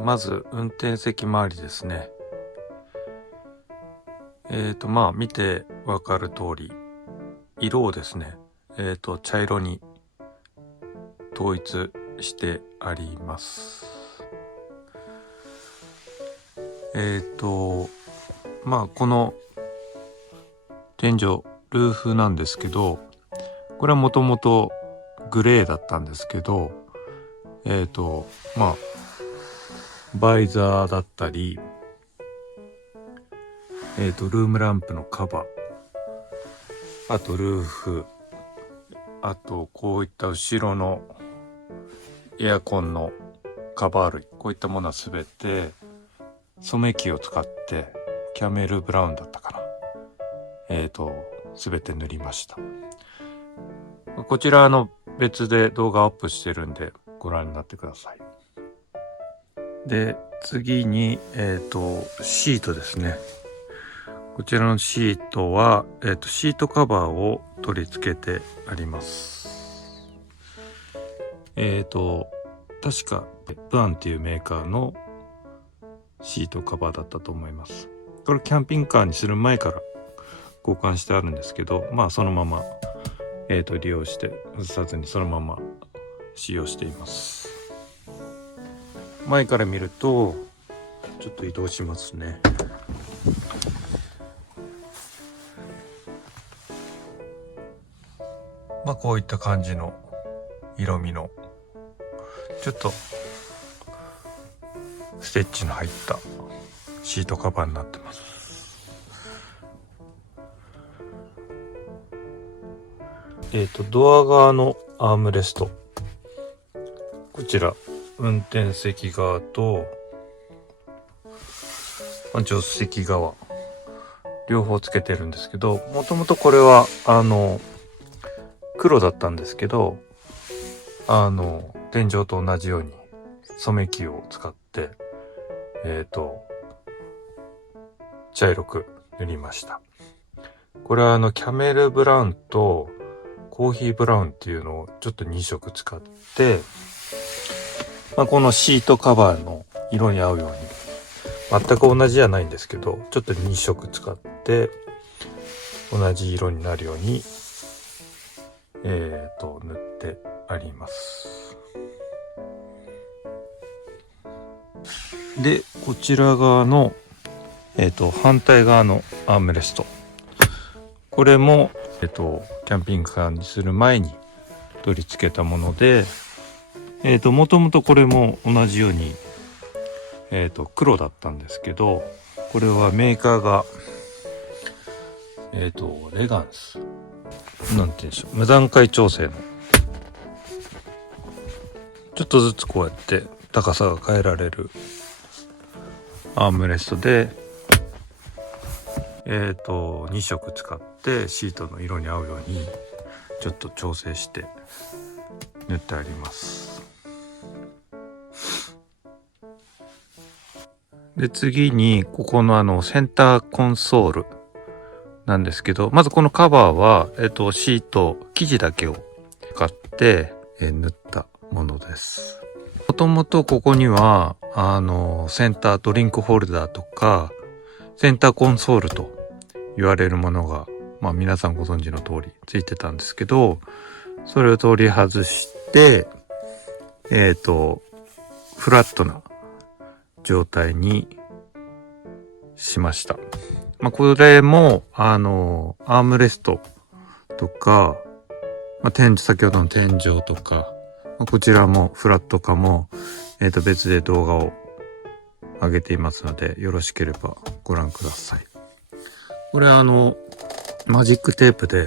まず運転席周りですね。見てわかる通り、色をですね、茶色に統一してあります。この天井、ルーフなんですけど、これはもともとグレーだったんですけど、バイザーだったり、ルームランプのカバー、あとルーフ、あとこういった後ろのエアコンのカバー類、こういったものはすべて染め機を使ってキャメルブラウンだったかな、すべて塗りました。こちら別で動画アップしてるんでご覧になってください。で、次にシートですね。こちらのシートは、シートカバーを取り付けてあります。確かブアンっていうメーカーのシートカバーだったと思います。これキャンピングカーにする前から交換してあるんですけど、そのまま、利用して外さずにそのまま使用しています。前から見るとちょっと移動しますね。こういった感じの色味のちょっとステッチの入ったシートカバーになってます。ドア側のアームレスト、こちら運転席側と助手席側両方つけてるんですけど、もともとこれは黒だったんですけど、天井と同じように染め機を使って茶色く塗りました。これはキャメルブラウンとコーヒーブラウンっていうのをちょっと2色使って、このシートカバーの色に合うように、全く同じじゃないんですけど、ちょっと2色使って同じ色になるように塗ってあります。で、こちら側の反対側のアームレスト、これもキャンピングカーにする前に取り付けたもので、もともとこれも同じように黒だったんですけど、これはメーカーがレガンスなんて言うんでしょう、無段階調整のちょっとずつこうやって高さが変えられるアームレストで、2色使ってシートの色に合うようにちょっと調整して塗ってあります。で、次にここのセンターコンソールなんですけど、まずこのカバーはシート生地だけを使って塗ったものです。もともとここにはセンタードリンクホルダーとかセンターコンソールと言われるものが、皆さんご存知の通りついてたんですけど、それを取り外してフラットな状態にしました。これもアームレストとか、先ほどの天井とか、こちらもフラット化も別で動画を上げていますので、よろしければご覧ください。これマジックテープで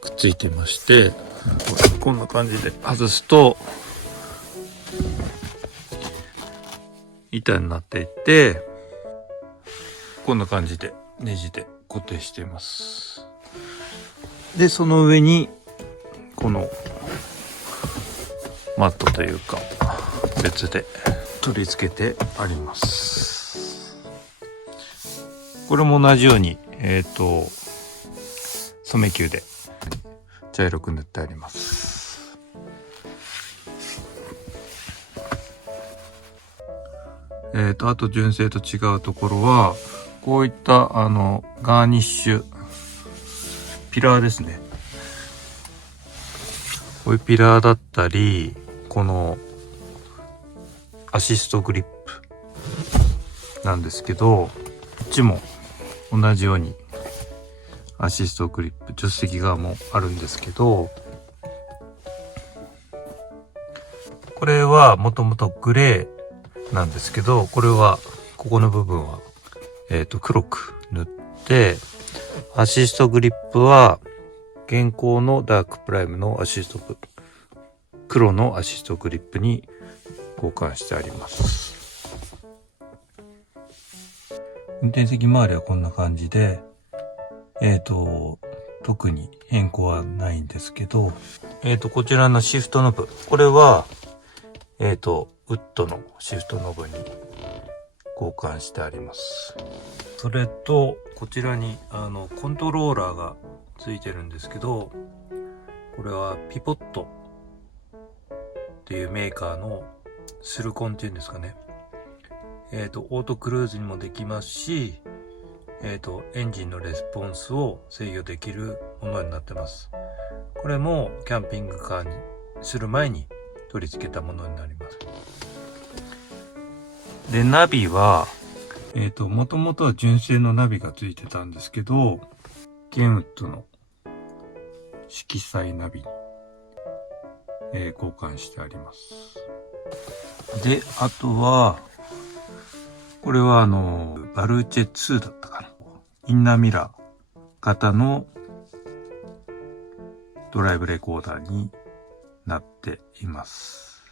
くっついていまして、こんな感じで外すと板になっていて、こんな感じでネジで固定しています。で、その上にこのマットというか別で取り付けてあります。これも同じように染め球で茶色く塗ってあります。あと純正と違うところはこういったガーニッシュピラーですね。こういうピラーだったり、このアシストグリップなんですけど、こっちも同じようにアシストグリップ、助手席側もあるんですけど、これはもともとグレーなんですけど、これはここの部分は黒く塗って、アシストグリップは現行のダークプライムの黒のアシストグリップに交換してあります。運転席周りはこんな感じで、特に変更はないんですけど、こちらのシフトノブ、これはウッドのシフトノブに交換してあります。それとこちらにコントローラーがついてるんですけど、これはピポットっていうメーカーのスルコンっていうんですかね。オートクルーズにもできますし、エンジンのレスポンスを制御できるものになってます。これもキャンピングカーにする前に取り付けたものになります。で、ナビはもともとは純正のナビがついてたんですけど、ケンウッドの色彩ナビに、交換してあります。で、あとは、これはバルーチェ2だったかな。インナーミラー型のドライブレコーダーになっています。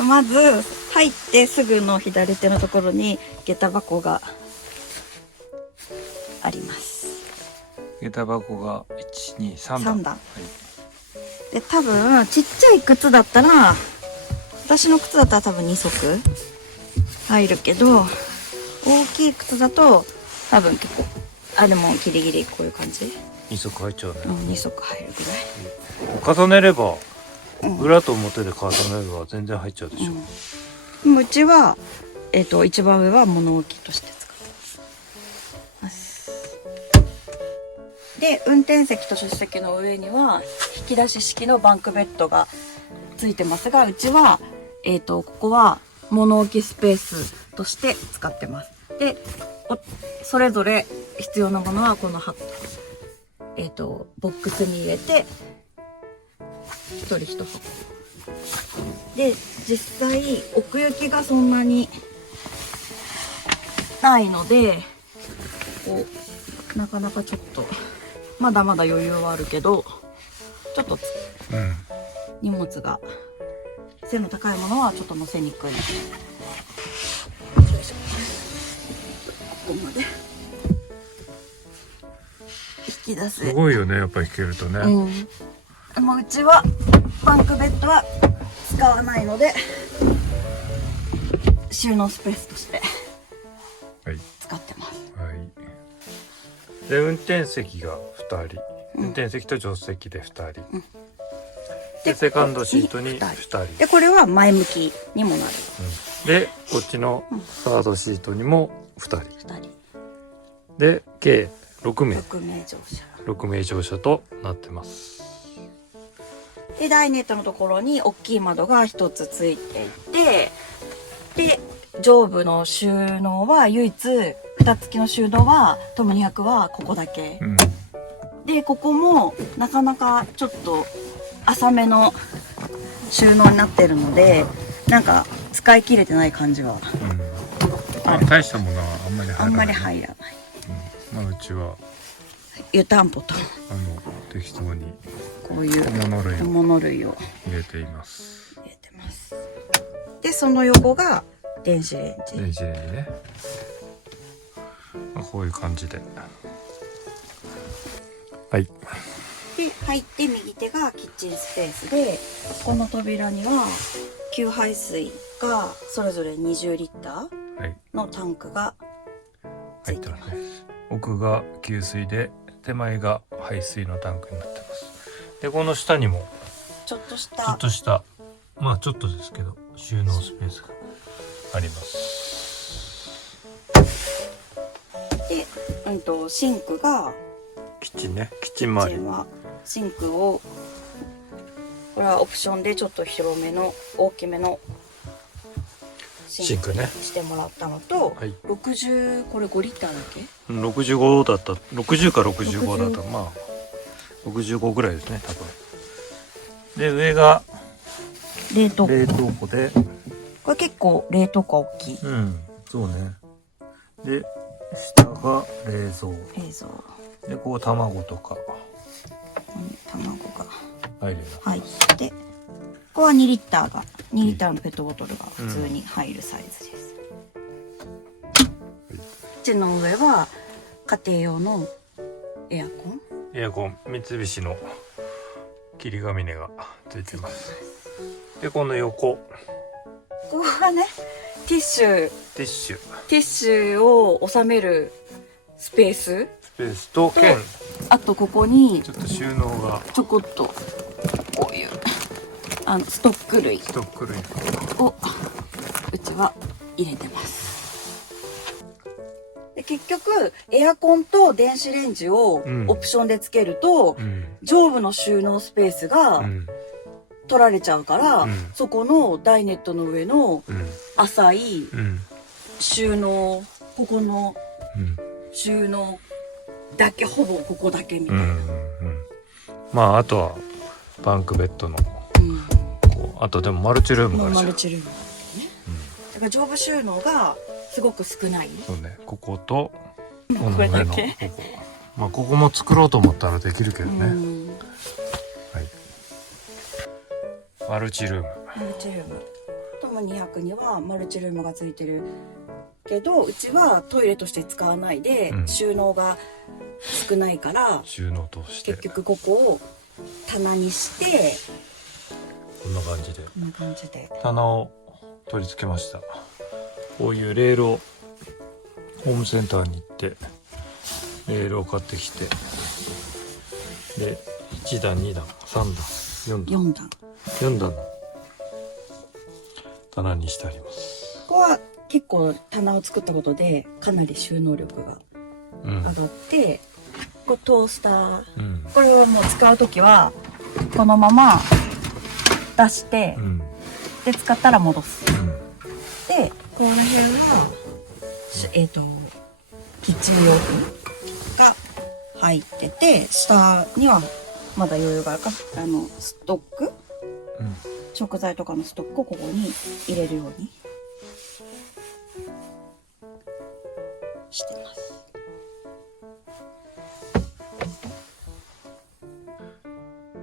まず入ってすぐの左手のところに下駄箱があります。下駄箱が1、2、3段。3段。で、多分ちっちゃい靴だったら、私の靴だったら多分2足入るけど、大きい靴だと多分結構、でもギリギリこういう感じ。2足入っちゃうね。2足入るぐらい。重ねれば、裏と表で重ねれば全然入っちゃうでしょ。でもうちは、一番上は物置として使ってます。で、運転席と助手席の上には引き出し式のバンクベッドがついてますが、うちは、ここは物置スペースとして使ってます。で、それぞれ必要なものはこのボックスに入れて、一人一箱で、実際奥行きがそんなにないので、こうなかなかちょっとまだまだ余裕はあるけど、ちょっと、荷物が背の高いものはちょっと乗せにくい。よいしょ、ここまで引き出せ。すごいよね、やっぱり引けるとね。でもうちはバンクベッドは使わないので、収納スペースとして使ってます。はい。で、運転席が2人、運転席と助手席で2人、でセカンドシートに2人で、これは前向きにもなる、で、こっちのサードシートにも2人、2人で計6名6名乗車となってます。で、ダイネットのところに大きい窓が1つついていて、で、上部の収納は唯一蓋付きの収納はトム200はここだけ、で、ここもなかなかちょっと浅めの収納になってるので、なんか使い切れてない感じは大したものはあんまり入らない、あんまり入らない。まあうちは湯たんぽと適当にこういう小小物類を入れています。入れてます。でその横が電子レンジ。電子レンジね。まあ、こういう感じで。はい。で入って右手がキッチンスペースで、この扉には給排水がそれぞれ20リッタはい。ーのタンクがついてます。奥が給水で手前が排水のタンクになってます。でこの下にもちょっとしちょったとしたまあちょっとですけど収納スペースがあります。で、シンクがキッチンね、キッチン周り。シンクをこれはオプションでちょっと広めの大きめのシンクにしてもらったのと、はい、60これ5リッターだっけ？65だった60か65だったまあ65ぐらいですね多分。で上が冷凍庫で、これ結構冷凍庫大きい。そうね。で下が冷蔵でこう卵とか卵が入る入って、ここは2リッターが2リッターのペットボトルが普通に入るサイズです。こっちの上は家庭用のエアコン三菱の霧ヶ峰がついてます。でこの横ここがねティッシュを収めるスペースとあとここにちょっと収納がちょこっとこういうストック類をうちは入れてます。で結局エアコンと電子レンジをオプションでつけると、上部の収納スペースが取られちゃうから、そこのダイネットの上の浅い収納、ここの収納だけ、ほぼここだけみたいな。まああとはバンクベッドの、あとでもマルチルームがあるじゃん。マルチルームね。だから上部収納がすごく少ない。そうね。こことこの上のここ。まあここも作ろうと思ったらできるけどね。はい。マルチルーム。トム200にはマルチルームがついてるけど、うちはトイレとして使わないで、収納が少ないから収納として結局ここを棚にしてこんな感じで棚を取り付けました。こういうレールをホームセンターに行ってレールを買ってきて、で1段2段3段4段の棚にしてあります。ここは結構棚を作ったことでかなり収納力が上がって、これトースター、これはもう使う時はこのまま出して、で使ったら戻す、でこの辺はキッチン用品が入ってて、下にはまだ余裕があるからストック、食材とかのストックをここに入れるようにしてます。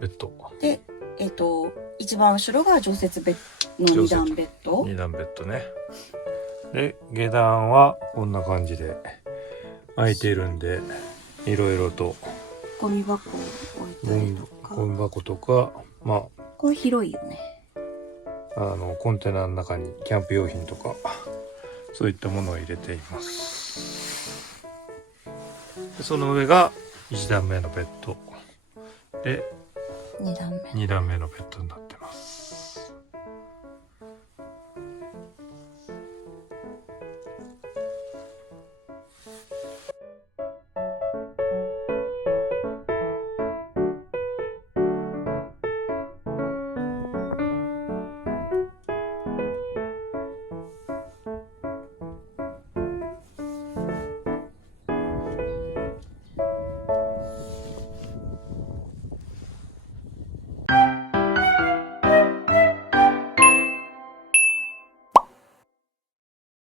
ベッドで一番後ろが常設ベッドの2段ベッドね。で下段はこんな感じで空いてるんで、いろいろとゴミ箱を置いたりとか、ゴミ箱とか、まあこれ広いよね。コンテナの中にキャンプ用品とかそういったものを入れています。でその上が1段目のベッドで2段目のベッドになって